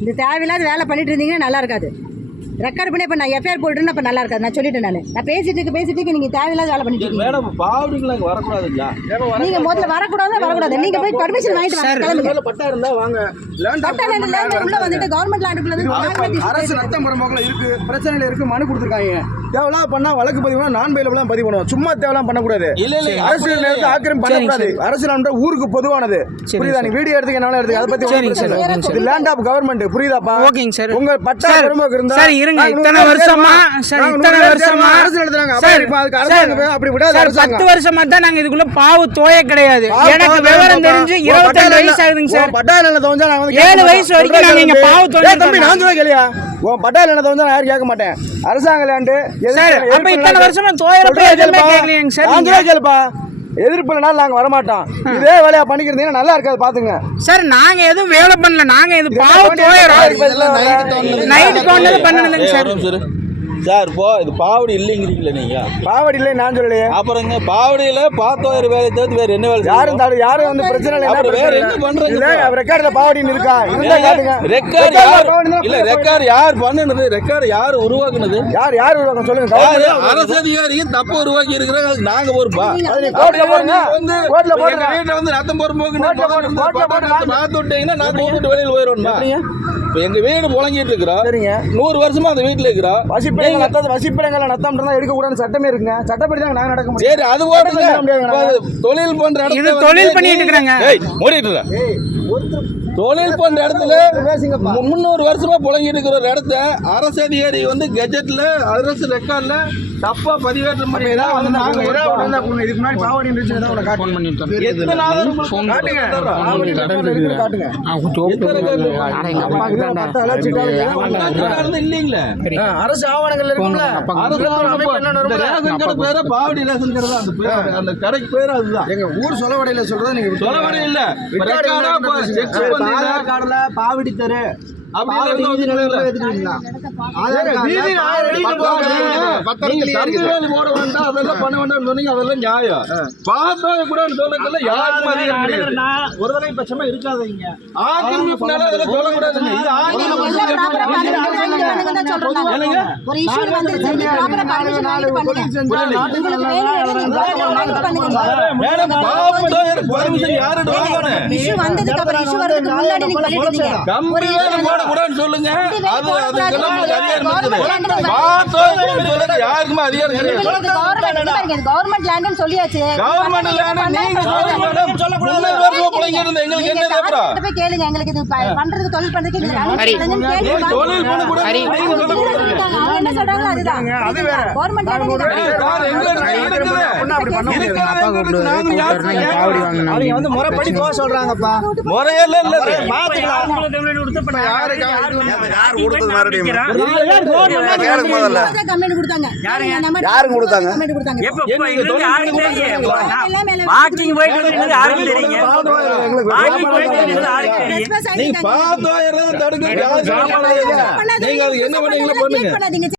இந்த தேவையில்லாத வேலை பண்ணிட்டு இருந்தீங்கன்னா நல்லா இருக்காது. ரெக்கார்ட் பண்ணி இப்போ நான் எஃப்ஐஆர் போட்டுருந்தா அப்போ நல்லா இருக்காது. நான் சொல்லிட்டேன் நான். நான் பேசிட்டு இருக்க பேசிட்டு இருக்க நீங்கள் தேவையில்லாத வேலை பண்ணிட்டு மேடம் பாவடிங்களா வரக்கூடாதுங்களா? நீங்க முதல்ல வரக்கூடாது. வரக்கூடாது நீங்க போய் பர்மிஷன் வாங்கிட்டு வாங்க கிளம்புங்க. பட்டா இருந்தா வாங்க. லேண்ட் பட்டா லேண்ட் உள்ள வந்துட்டு கவர்மெண்ட் லேண்டுக்குள்ள வந்து அரசு ரத்தம் புறம்போக்கில் இருக்கு. பிரச்சனைகள் இருக்கு மனு கொடுத்துருக்காங்க. தேவையில்லாத பண்ணா வழக்கு பதிவு பண்ணா நான் பயில பதிவு பண்ணுவோம். சும்மா தேவையில்லாம் பண்ணக்கூடாது. இல்ல இல்ல அரசு நேரத்தை ஆக்கிரம் பண்ணக்கூடாது அரசு லேண்ட் ஊருக்கு பொதுவானது. புரியுதா? நீ வீடியோ எடுத்துக்க என்னால எடுத்துக்க? அதை பத்தி லேண்ட் ஆஃப் கவர்மெண்ட் புரியுதாப்பா? ஓகேங்க சார். உங்க பட்டா இருந்தா இருங்க. இத்தனை வருஷமா, சார், இத்தனை வருஷமா- சார், அப்படி விடாது. பத்து வருஷமா தான் நாங்க இதுக்குள்ள பாவு தோய கிடையாது எனக்கு தோய விவரம். தெரிஞ்சு பட்டா வயசு ஆகுதுங்க சார் உன் பட்டா இல்லைன்னு தோஞ்சா நான் ஏழு வயசு. வரைக்கும் நாங்க இங்க பாவு ஏய் தம்பி நான். சொல்ல கேளியா உன் பட்டா இல்லைன்னு தோஞ்சா நான் யாரும் கேட்க மாட்டேன் அரசாங்க லேண்டு சார், அப்ப இத்தனை வருஷமா தோயறப்ப எதுவுமே கேட்கலையேங்க சார் நான். சொல்ல கேளுப்பா எதிர்ப்பு இல்லைனாலும் நாங்க வரமாட்டோம். இதே வேலையா பண்ணிக்கிறீங்கன்னா நல்லா இருக்காது பாத்துங்க. சார் நாங்க எதுவும் வேலை பண்ணல. நாங்க இது பாவு தோயறோம் நைட்டு தோண்டது பண்ணணுங்க சார். சார் போ இது பாவடி இல்லைங்கிறீங்களா நீங்க. பாவடி இல்லை நான் சொல்லலையே. அப்புறங்க பாவடியில பாத்தோயர் வேலையை தவிர்த்து வேற என்ன வேலை யாரும் தடு யாரும் வந்து பிரச்சனை இல்லை அப்புறம் வேற என்ன. பண்றீங்க ரெக்கார்டுல பாவடின்னு இருக்கா? இருந்தா காட்டுங்க. ரெக்கார்ட் யார் இல்ல ரெக்கார்ட் யார் பண்ணுனது? ரெக்கார்ட் யார் உருவாக்குனது? யார் யார் உருவாக்கம் சொல்லுங்க யாரு? அரசு அதிகாரியும் தப்பு உருவாக்கி இருக்கிறாங்க. அதுக்கு நாங்க பொறுப்பா கோர்ட்ல போடுங்க. எங்க போடுங்க வீட்டுல வந்து ரத்தம் போறம்போக்கு கோர்ட்ல போடு, கோர்ட்ல போடு, பார்த்து விட்டீங்கன்னா நான் கூப்பிட்டு வெளியில போயிடுவேன்மா. இப்ப எங்க வீடு புழங்கிட்டு இருக்கிறோம் சரிங்க. நூறு வருஷமா அந்த வீட்டுல இருக்கிறோம் வசிப்பிடங்கள் நத்தம் வசிப்பிடங்கள் நத்தம் இருந்தா எடுக்க கூடாதுன்னு சட்டமே இருக்குங்க. சட்டப்படி தான் நாங்க நடக்க முடியும். சரி அது அது தொழில் இடத்துல இது தொழில் பண்ணிட்டு இருக்கிறாங்க. ஏய் மூடிட்டு தொழில் பண்ற இடத்துல பேசுங்கப்பா. மு- முந்நூறு வருஷமா புழங்கிட்டு இருக்கிற ஒரு இடத்த அரசு அதிகாரி வந்து கெஜெட்ல அரசு ரெக்கார்ட்ல தப்பா பதிவேற்றம் பண்ணி ஏதாவது வந்து நாங்க ஏதாவது. இதுக்கு முன்னாடி பாவடி இருந்துச்சு ஏதாவது காட்டுங்க. எத்தனை ஆதாரம் உங்களுக்கு காட்டுங்க. இல்லைங்களே? அரசு ஆவணங்கள் இருக்கும்ல. பேரு பாவடி ரேஷன் கடை அந்த பேரு அந்த கடைக்கு பேரு அதுதான். எங்க ஊர் சொலவடையில சொல்றதை நீங்க. சொல்லவடை இல்ல. செக் பண்ணி பாவடி தரு. போட வேண்டாம் அதெல்லாம் பண்ண சொன்னீங்க அதெல்லாம் நியாயம். பார்த்தா கூட சொல்லக்கல யாருக்கும் அதிகாரம் கிடையாது. ஒருதலை பட்சமா இருக்காதீங்க. ஆக்கிரமிப்புனால அதெல்லாம் சொல்லக்கூடாதுங்க. இது ஆக்கிரமிப்பு ஒரு மேடம் பாவம் பர்மிஷன் யாருன்னு வாங்கணும் இஷ்யூ வந்ததுக்கு அப்புறம் இஷ்யூ வரதுக்கு முன்னாடி நீங்க சொல்லுங்க அது அதுக்கெல்லாம் அதிகாரம் இருக்குது கவர்மெண்ட் பார்த்தோம் சொல்றது யாருக்குமே அதிகாரம் கிடையாது கவர்மெண்ட் லேண்ட்னு சொல்லியாச்சு கவர்மெண்ட் நீங்க இருந்த எங்களுக்கு என்ன தேவை கிட்ட போய் கேளுங்க எங்களுக்கு இது பண்றதுக்கு தொழில் எங்களுக்கு. தொழில் என்ன சொல்றாங்களோ அதுதான் அது வேற. கவர்மெண்ட் லேண்ட் அவங்க வந்து முறைப்படி போக சொல்றாங்கப்பா இல்ல கொடுத்தாங்க? வாக்கிங். நீங்க என்ன பண்ணீங்களோ பண்ணுங்க